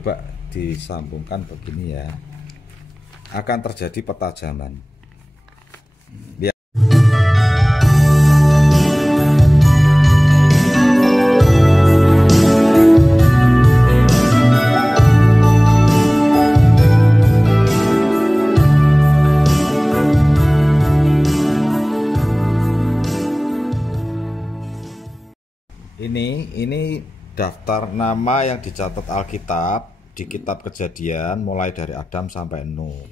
Coba disambungkan begini ya, akan terjadi petajaman. Lihat. Ini daftar nama yang dicatat Alkitab di kitab Kejadian mulai dari Adam sampai Nuh.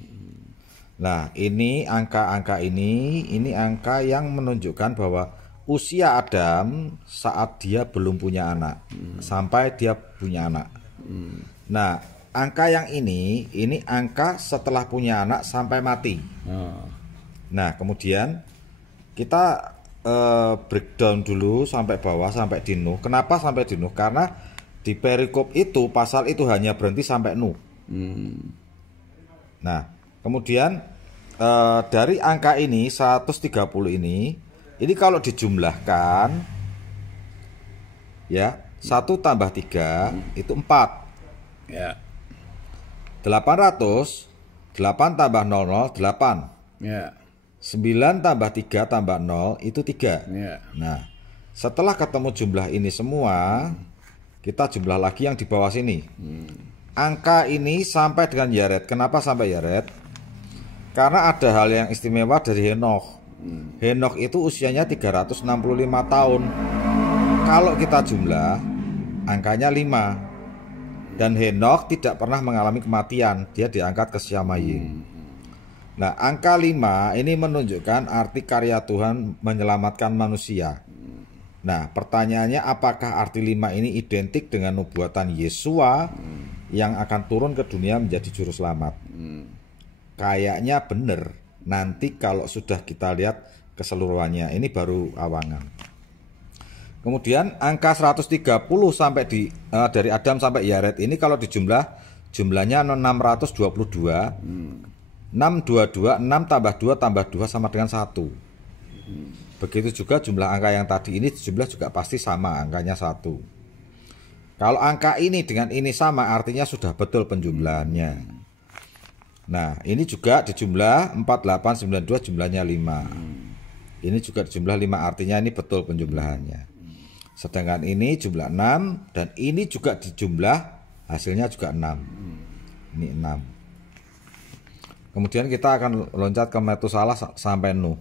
Nah, ini angka-angka ini angka yang menunjukkan bahwa usia Adam saat dia belum punya anak sampai dia punya anak. Nah, angka yang ini angka setelah punya anak sampai mati. Nah, kemudian kita breakdown dulu sampai bawah sampai di Nuh. Kenapa sampai di Nuh? Karena di perikop itu pasal itu hanya berhenti sampai Nuh. Nah, kemudian dari angka ini 130 ini kalau dijumlahkan ya, 1 tambah 3 itu 4 Ya. 800, 8 tambah 00 8 Ya. 9 tambah 3 tambah 0 itu 3. Ya. Nah, setelah ketemu jumlah ini semua, kita jumlah lagi yang di bawah sini. Angka ini sampai dengan Yared. Kenapa sampai Yared? Karena ada hal yang istimewa dari Henokh. Henokh itu usianya 365 tahun. Kalau kita jumlah, angkanya 5. Dan Henokh tidak pernah mengalami kematian. Dia diangkat ke Syamayim. Nah, angka 5 ini menunjukkan arti karya Tuhan menyelamatkan manusia. Nah, pertanyaannya apakah arti 5 ini identik dengan nubuatan Yesua yang akan turun ke dunia menjadi juru selamat? Kayaknya benar. Nanti kalau sudah kita lihat keseluruhannya, ini baru awangan. Kemudian angka 130 sampai dari Adam sampai Yared ini kalau jumlahnya 622. 622, 6 tambah 2 tambah 2 sama dengan 1. Begitu juga jumlah angka yang tadi ini jumlah juga pasti sama, angkanya 1. Kalau angka ini dengan ini sama, artinya sudah betul penjumlahannya. Nah, ini juga dijumlah 4892 jumlahnya 5. Ini juga dijumlah 5, artinya ini betul penjumlahannya. Sedangkan ini jumlah 6 dan ini juga dijumlah, hasilnya juga 6. Ini 6. Kemudian kita akan loncat ke Metusalah sampai Nuh.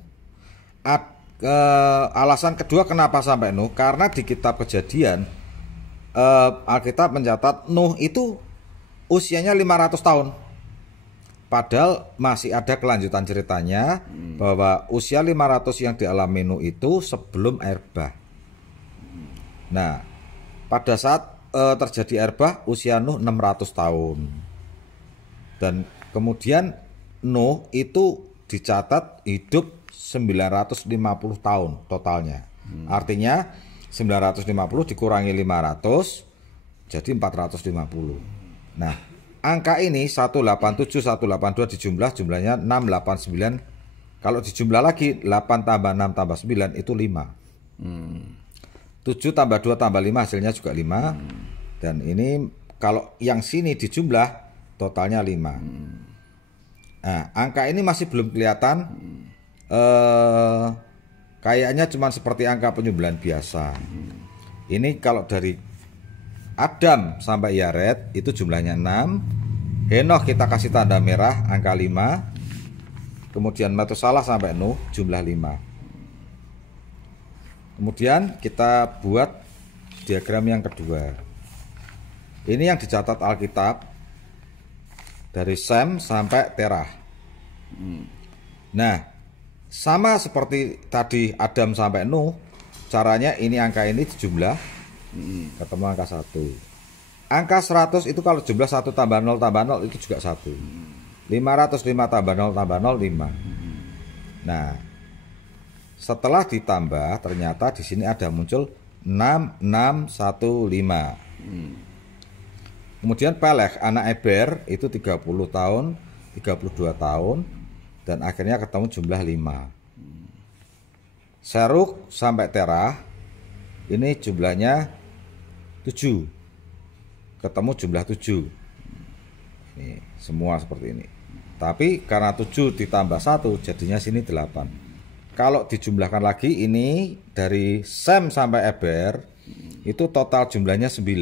Alasan kedua kenapa sampai Nuh, karena di kitab Kejadian Alkitab mencatat Nuh itu usianya 500 tahun. Padahal masih ada kelanjutan ceritanya bahwa usia 500 yang dialami Nuh itu sebelum air bah. Nah, pada saat terjadi air bah usia Nuh 600 tahun. Dan kemudian Nuh itu dicatat hidup 950 tahun totalnya. Artinya 950 dikurangi 500 jadi 450. Nah, angka ini 187 182 jumlahnya 689. Kalau dijumlah lagi 8 tambah 6 tambah 9 itu 5. 7 tambah 2 tambah 5 hasilnya juga 5. Dan ini kalau yang sini dijumlah totalnya 5. Nah, angka ini masih belum kelihatan. Kayaknya cuma seperti angka penjumlahan biasa. Ini kalau dari Adam sampai Yared itu jumlahnya 6. Henokh kita kasih tanda merah angka 5. Kemudian Metusalah sampai Nuh jumlah 5. Kemudian kita buat diagram yang kedua. Ini yang dicatat Alkitab dari Sem sampai Terah. Nah, sama seperti tadi Adam sampai Nuh, caranya ini angka ini dijumlah ketemu angka 1. Angka 100 itu kalau jumlah 1 tambah 0 tambah 0 itu juga 1. 505 tambah 0 tambah 0 5. Nah, setelah ditambah ternyata di sini ada muncul 6615. Kemudian Peleh anak Eber itu 30 tahun, 32 tahun dan akhirnya ketemu jumlah 5. Seruk sampai Terah ini jumlahnya 7. Ketemu jumlah 7. Nih, semua seperti ini. Tapi karena 7 ditambah 1 jadinya sini 8. Kalau dijumlahkan lagi ini dari Sem sampai Eber itu total jumlahnya 9.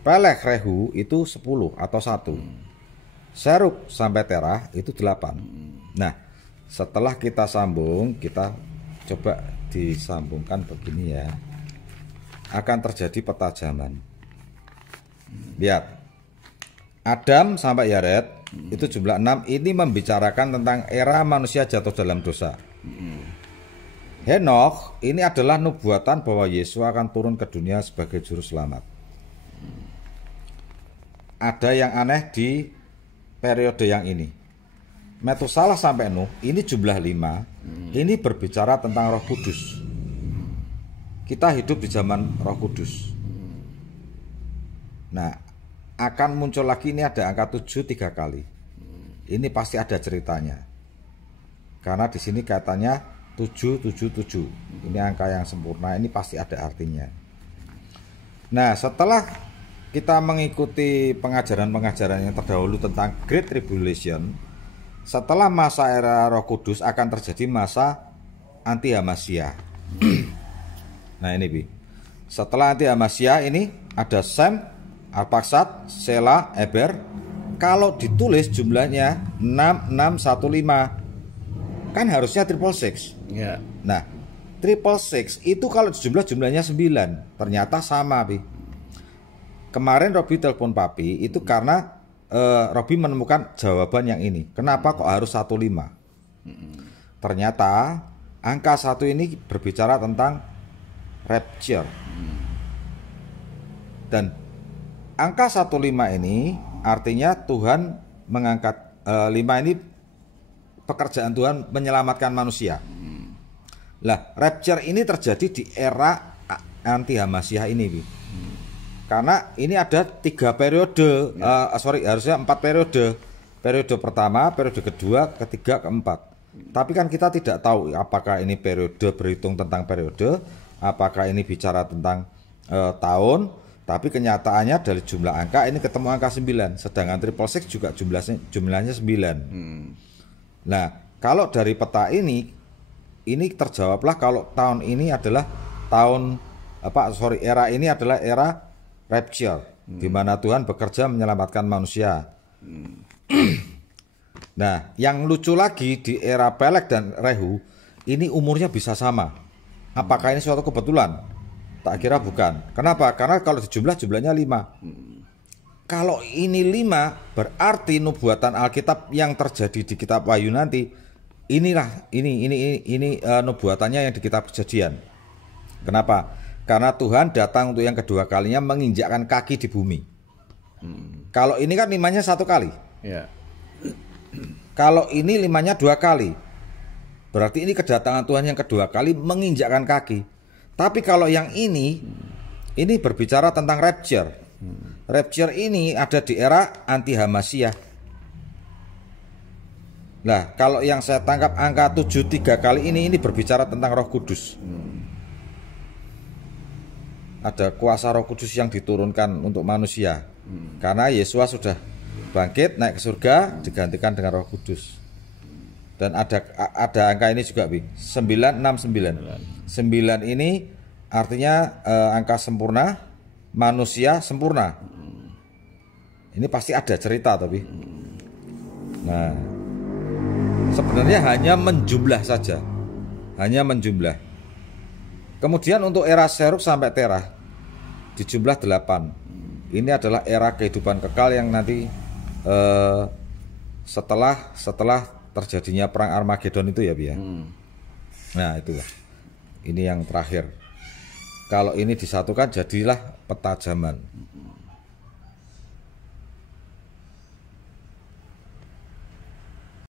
Peleg Rehu itu 10 atau 1. Seruk sampai Terah itu 8. Nah, setelah kita sambung, kita coba disambungkan begini ya. Akan terjadi petajaman. Lihat. Adam sampai Yared itu jumlah 6. Ini membicarakan tentang era manusia jatuh dalam dosa. Henokh ini adalah nubuatan bahwa Yesus akan turun ke dunia sebagai juru selamat. Ada yang aneh di periode yang ini. Metusalah sampai Nuh ini jumlah 5. Ini berbicara tentang Roh Kudus. Kita hidup di zaman Roh Kudus. Nah, akan muncul lagi ini ada angka 7 3 kali. Ini pasti ada ceritanya. Karena di sini katanya 777. Ini angka yang sempurna, ini pasti ada artinya. Nah, setelah kita mengikuti pengajaran-pengajaran yang terdahulu tentang Great Tribulation, setelah masa era Roh Kudus akan terjadi masa anti-Hamasia. Nah, ini Bi. Setelah anti-Hamasia ini ada Sem, Arpaksad, Sela, Eber. Kalau ditulis jumlahnya 6615, kan harusnya 666. Ya. Nah, 666 itu kalau jumlahnya 9, ternyata sama, Bi. Kemarin Robi telepon Papi itu karena Robi menemukan jawaban yang ini. Kenapa kok harus 15? Ternyata angka 1 ini berbicara tentang rapture. Dan angka 15 ini artinya Tuhan mengangkat 5 ini pekerjaan Tuhan menyelamatkan manusia. Lah, rapture ini terjadi di era anti-Hamasyah ini, Bi. Karena ini ada 3 periode, harusnya 4 periode. Periode pertama, periode kedua, ketiga, keempat. Tapi kan kita tidak tahu apakah ini periode berhitung tentang periode, apakah ini bicara tentang tahun. Tapi kenyataannya dari jumlah angka ini ketemu angka 9. Sedangkan 666 juga jumlahnya 9. Nah, kalau dari peta ini terjawablah kalau tahun ini adalah era ini adalah era rapture, di mana Tuhan bekerja menyelamatkan manusia. Nah, yang lucu lagi di era Peleg dan Rehu ini umurnya bisa sama. Apakah ini suatu kebetulan? Tak kira bukan. Kenapa? Karena kalau jumlahnya 5. Kalau ini 5 berarti nubuatan Alkitab yang terjadi di kitab Wahyu nanti ini nubuatannya yang di kitab Kejadian. Kenapa? Karena Tuhan datang untuk yang kedua kalinya menginjakkan kaki di bumi. Kalau ini kan 5-nya 1 kali. Ya. Kalau ini 5-nya 2 kali. Berarti ini kedatangan Tuhan yang kedua kali menginjakkan kaki. Tapi kalau yang ini berbicara tentang rapture. Rapture ini ada di era anti-Hamasyah. Nah, kalau yang saya tangkap angka 73 kali ini berbicara tentang Roh Kudus. Ada kuasa Roh Kudus yang diturunkan untuk manusia. Karena Yesus sudah bangkit naik ke surga digantikan dengan Roh Kudus. Dan ada angka ini juga, Bi. 969. 9 ini artinya angka sempurna, manusia sempurna. Ini pasti ada cerita tapi. Nah, sebenarnya hanya menjumlah saja. Hanya menjumlah. Kemudian untuk era Seruk sampai Terah dijumlah 8. Ini adalah era kehidupan kekal yang nanti setelah terjadinya perang Armageddon itu ya, Bi ya. Nah, itulah. Ini yang terakhir. Kalau ini disatukan jadilah peta zaman.